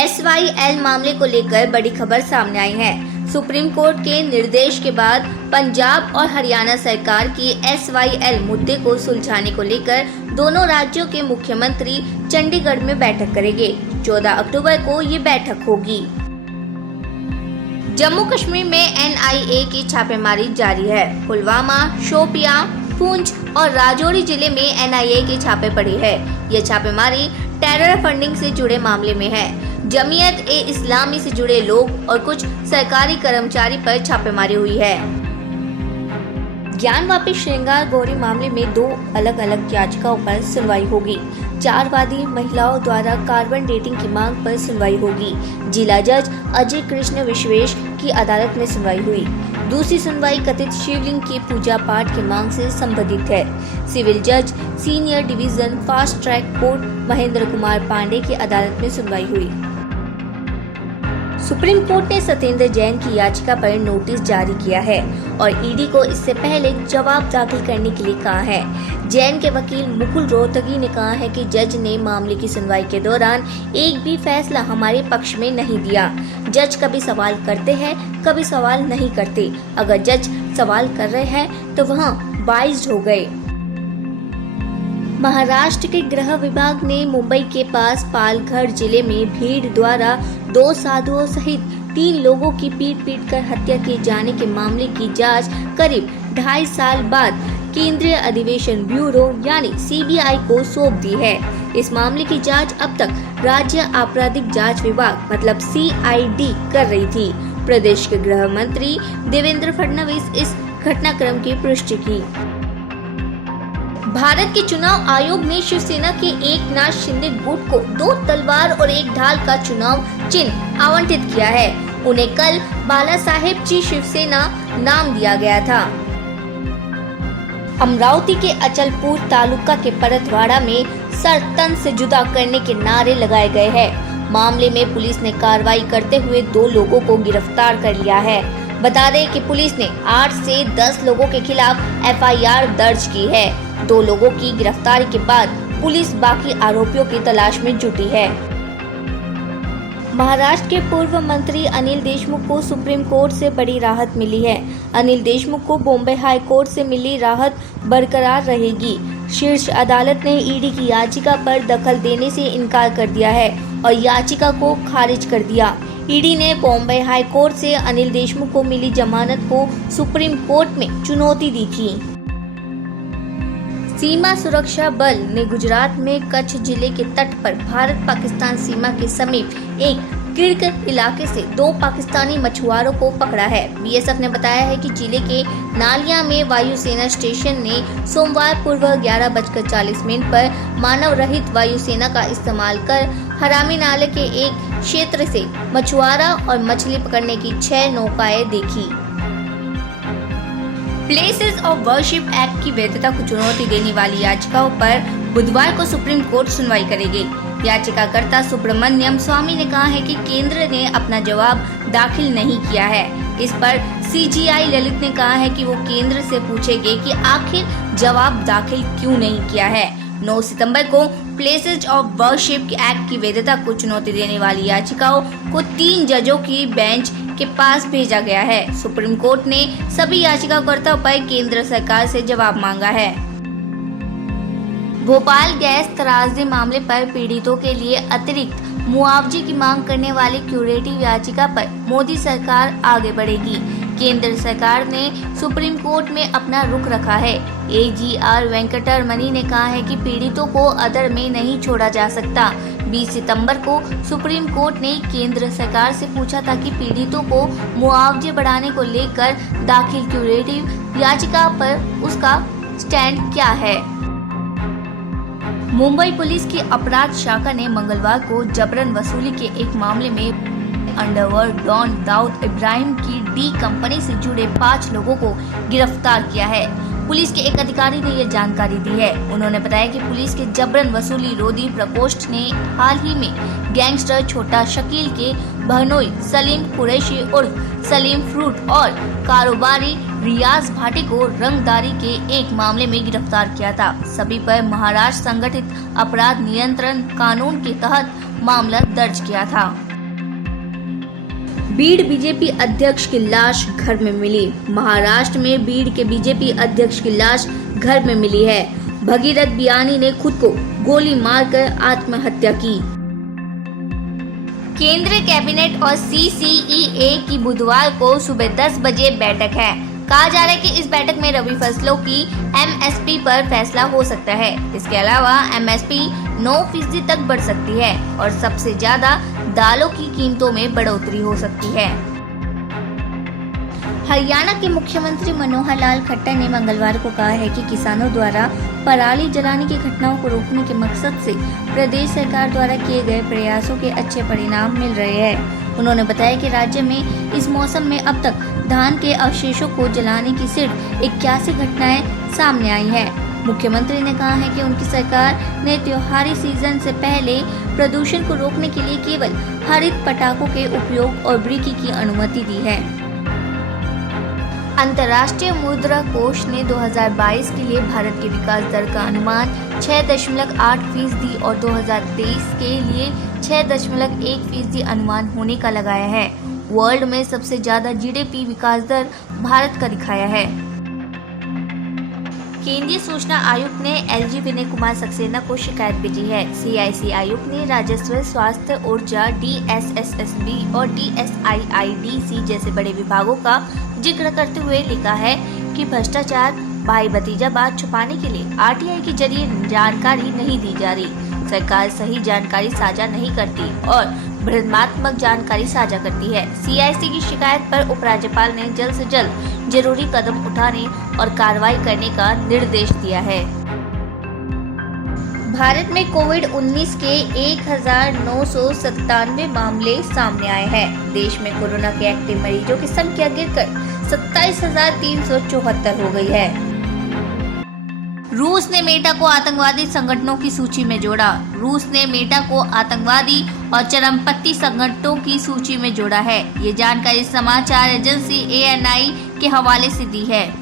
SYL मामले को लेकर बड़ी खबर सामने आई है। सुप्रीम कोर्ट के निर्देश के बाद पंजाब और हरियाणा सरकार की SYL मुद्दे को सुलझाने को लेकर दोनों राज्यों के मुख्यमंत्री चंडीगढ़ में बैठक करेंगे। 14 अक्टूबर को ये बैठक होगी। जम्मू कश्मीर में NIA की छापेमारी जारी है। पुलवामा, शोपियां, पुंछ और राजौरी जिले में NIA के छापे पड़े हैं। ये छापेमारी टेरर फंडिंग से जुड़े मामले में है। जमीयत-ए-इस्लामी से जुड़े लोग और कुछ सरकारी कर्मचारी पर छापेमारी हुई है। ज्ञानवापी श्रृंगार गौरी मामले में 2 अलग अलग याचिकाओं पर सुनवाई होगी। 4 वादी महिलाओं द्वारा कार्बन डेटिंग की मांग पर सुनवाई होगी। जिला जज अजय कृष्ण विश्वेश की अदालत में सुनवाई हुई। दूसरी सुनवाई कथित शिवलिंग की पूजा पाठ की मांग से संबंधित है। सिविल जज senior division fast track court Mahendra Kumar Pandey की अदालत में सुनवाई हुई। सुप्रीम कोर्ट ने सत्येंद्र जैन की याचिका पर नोटिस जारी किया है और ED को इससे पहले जवाब दाखिल करने के लिए कहा है। जैन के वकील मुकुल रोहतगी ने कहा है कि जज ने मामले की सुनवाई के दौरान एक भी फैसला हमारे पक्ष में नहीं दिया। जज कभी सवाल करते हैं, कभी सवाल नहीं करते। अगर जज सवाल कर रहे हैं तो वह बाइज्ड हो गए। महाराष्ट्र के गृह विभाग ने मुंबई के पास पालघर जिले में भीड़ द्वारा 2 साधुओं सहित 3 लोगों की पीट कर हत्या किए जाने के मामले की जांच करीब 2.5 साल बाद केंद्रीय अन्वेषण ब्यूरो यानी CBI को सौंप दी है। इस मामले की जांच अब तक राज्य आपराधिक जांच विभाग मतलब CID कर रही थी। प्रदेश के गृह मंत्री देवेंद्र फडणवीस इस घटनाक्रम की पुष्टि की। भारत के चुनाव आयोग ने शिवसेना के एकनाथ शिंदे गुट को 2 तलवार और 1 ढाल का चुनाव चिन्ह आवंटित किया है। उन्हें कल बाला साहेब जी शिवसेना नाम दिया गया था। अमरावती के अचलपुर तालुका के परतवाड़ा में सर तन से जुदा करने के नारे लगाए गए हैं। मामले में पुलिस ने कार्रवाई करते हुए 2 लोगों को गिरफ्तार कर लिया है। बता दें कि पुलिस ने 8 से 10 लोगों के खिलाफ FIR दर्ज की है। 2 लोगों की गिरफ्तारी के बाद पुलिस बाकी आरोपियों की तलाश में जुटी है। महाराष्ट्र के पूर्व मंत्री अनिल देशमुख को सुप्रीम कोर्ट से बड़ी राहत मिली है। अनिल देशमुख को बॉम्बे हाई कोर्ट से मिली राहत बरकरार रहेगी। शीर्ष अदालत ने ED की याचिका पर दखल देने से इनकार कर दिया है और याचिका को खारिज कर दिया। ED ने बॉम्बे हाई कोर्ट से अनिल देशमुख को मिली जमानत को सुप्रीम कोर्ट में चुनौती दी थी। सीमा सुरक्षा बल ने गुजरात में कच्छ जिले के तट पर भारत पाकिस्तान सीमा के समीप एक किर्क इलाके से 2 पाकिस्तानी मछुआरों को पकड़ा है। BSF ने बताया है कि जिले के नालिया में वायुसेना स्टेशन ने सोमवार पूर्व 11:40 पर मानव रहित वायुसेना का इस्तेमाल कर हरामी नाले के एक क्षेत्र से मछुआरा और मछली पकड़ने की 6 नौकाएं देखी। प्लेसेस ऑफ वर्शिप एक्ट की वैधता को चुनौती देने वाली याचिकाओं पर बुधवार को सुप्रीम कोर्ट सुनवाई करेगी। याचिकाकर्ता सुब्रमण्यम स्वामी ने कहा है कि केंद्र ने अपना जवाब दाखिल नहीं किया है। इस पर CJI ललित ने कहा है कि वो केंद्र से पूछेंगे कि आखिर जवाब दाखिल क्यों नहीं किया है। 9 सितंबर को प्लेसेस ऑफ वर्शिप एक्ट की वैधता को चुनौती देने वाली याचिकाओं को 3 जजों की बेंच के पास भेजा गया है। सुप्रीम कोर्ट ने सभी याचिकाकर्ताओं पर केंद्र सरकार से जवाब मांगा है। भोपाल गैस तराजदी मामले पर पीड़ितों के लिए अतिरिक्त मुआवजे की मांग करने वाली क्यूरेटिव याचिका पर मोदी सरकार आगे बढ़ेगी। केंद्र सरकार ने सुप्रीम कोर्ट में अपना रुख रखा है। AGR वेंकटरमणि ने कहा है कि पीड़ितों को अधर में नहीं छोड़ा जा सकता। 20 सितंबर को सुप्रीम कोर्ट ने केंद्र सरकार से पूछा था कि पीड़ितों को मुआवजे बढ़ाने को लेकर दाखिल क्यूरेटिव याचिका पर उसका स्टैंड क्या है। मुंबई पुलिस की अपराध शाखा ने मंगलवार को जबरन वसूली के एक मामले में अंडरवर्ल्ड डॉन दाऊद इब्राहिम की D कंपनी से जुड़े 5 लोगों को गिरफ्तार किया है। पुलिस के एक अधिकारी ने यह जानकारी दी है। उन्होंने बताया कि पुलिस के जबरन वसूली रोधी प्रकोष्ठ ने हाल ही में गैंगस्टर छोटा शकील के बहनोई सलीम कुरैशी उर्फ सलीम फ्रूट और कारोबारी रियाज भाटी को रंगदारी के एक मामले में गिरफ्तार किया था। सभी पर महाराष्ट्र संगठित अपराध नियंत्रण कानून के तहत मामला दर्ज किया था। बीड़ बीजेपी अध्यक्ष की लाश घर में मिली। महाराष्ट्र में बीड़ के बीजेपी अध्यक्ष की लाश घर में मिली है। भगीरथ बियानी ने खुद को गोली मारकर आत्महत्या की। केंद्रीय कैबिनेट और CCEA की बुधवार को सुबह 10 बजे बैठक है। कहा जा रहा है कि इस बैठक में रबी फसलों की MSP पर फैसला हो सकता है। इसके अलावा MSP 9% तक बढ़ सकती है और सबसे ज्यादा दालों की कीमतों में बढ़ोतरी हो सकती है। हरियाणा के मुख्यमंत्री मनोहर लाल खट्टर ने मंगलवार को कहा है कि किसानों द्वारा पराली जलाने की घटनाओं को रोकने के मकसद से प्रदेश सरकार द्वारा किए गए प्रयासों के अच्छे परिणाम मिल रहे हैं। उन्होंने बताया कि राज्य में इस मौसम में अब तक धान के अवशेषों को जलाने की सिर्फ 81 घटनाएं सामने आई हैं। मुख्यमंत्री ने कहा है कि उनकी सरकार ने त्योहारी सीजन से पहले प्रदूषण को रोकने के लिए केवल हरित पटाखों के उपयोग और बिक्री की अनुमति दी है। अंतर्राष्ट्रीय मुद्रा कोष ने 2022 के लिए भारत के विकास दर का अनुमान 6.8% और 2023 के लिए 6.1% अनुमान होने का लगाया है। वर्ल्ड में सबसे ज्यादा GDP विकास दर भारत का दिखाया है। केंद्रीय सूचना आयुक्त ने LG विनय कुमार सक्सेना को शिकायत भेजी है। CIC आयुक्त ने राजस्व, स्वास्थ्य, ऊर्जा, DSSSB और DSIIDC जैसे बड़े विभागों का जिक्र करते हुए लिखा है कि भ्रष्टाचार, भाई भतीजा बात छुपाने के लिए RTI के जरिए जानकारी नहीं दी जा रही। सरकार सही जानकारी साझा नहीं करती और भ्रमात्मक जानकारी साझा करती है। CIC की शिकायत पर उपराज्यपाल ने जल्द से जल्द जरूरी कदम उठाने और कार्रवाई करने का निर्देश दिया है। भारत में कोविड-19 के 1997 मामले सामने आए हैं। देश में कोरोना के एक्टिव मरीजों की संख्या गिरकर 27,374 हो गई है। रूस ने मेटा को आतंकवादी संगठनों की सूची में जोड़ा। रूस ने मेटा को आतंकवादी और चरमपंथी संगठनों की सूची में जोड़ा है। ये जानकारी समाचार एजेंसी ANI के हवाले से दी है।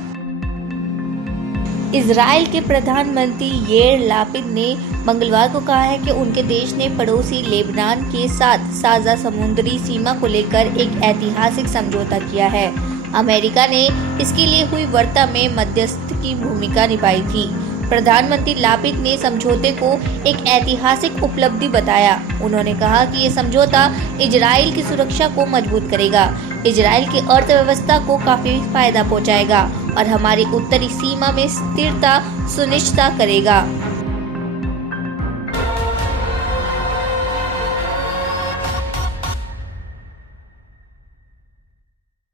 इजराइल के प्रधानमंत्री याइर लापिड ने मंगलवार को कहा है कि उनके देश ने पड़ोसी लेबनान के साथ साझा समुद्री सीमा को लेकर एक ऐतिहासिक समझौता किया है। अमेरिका ने इसके लिए हुई वार्ता में मध्यस्थ की भूमिका निभाई थी। प्रधानमंत्री लापिड ने समझौते को एक ऐतिहासिक उपलब्धि बताया। उन्होंने कहा कि ये समझौता इजराइल की सुरक्षा को मजबूत करेगा, इजराइल की अर्थव्यवस्था को काफी फायदा पहुंचाएगा और हमारी उत्तरी सीमा में स्थिरता सुनिश्चित करेगा।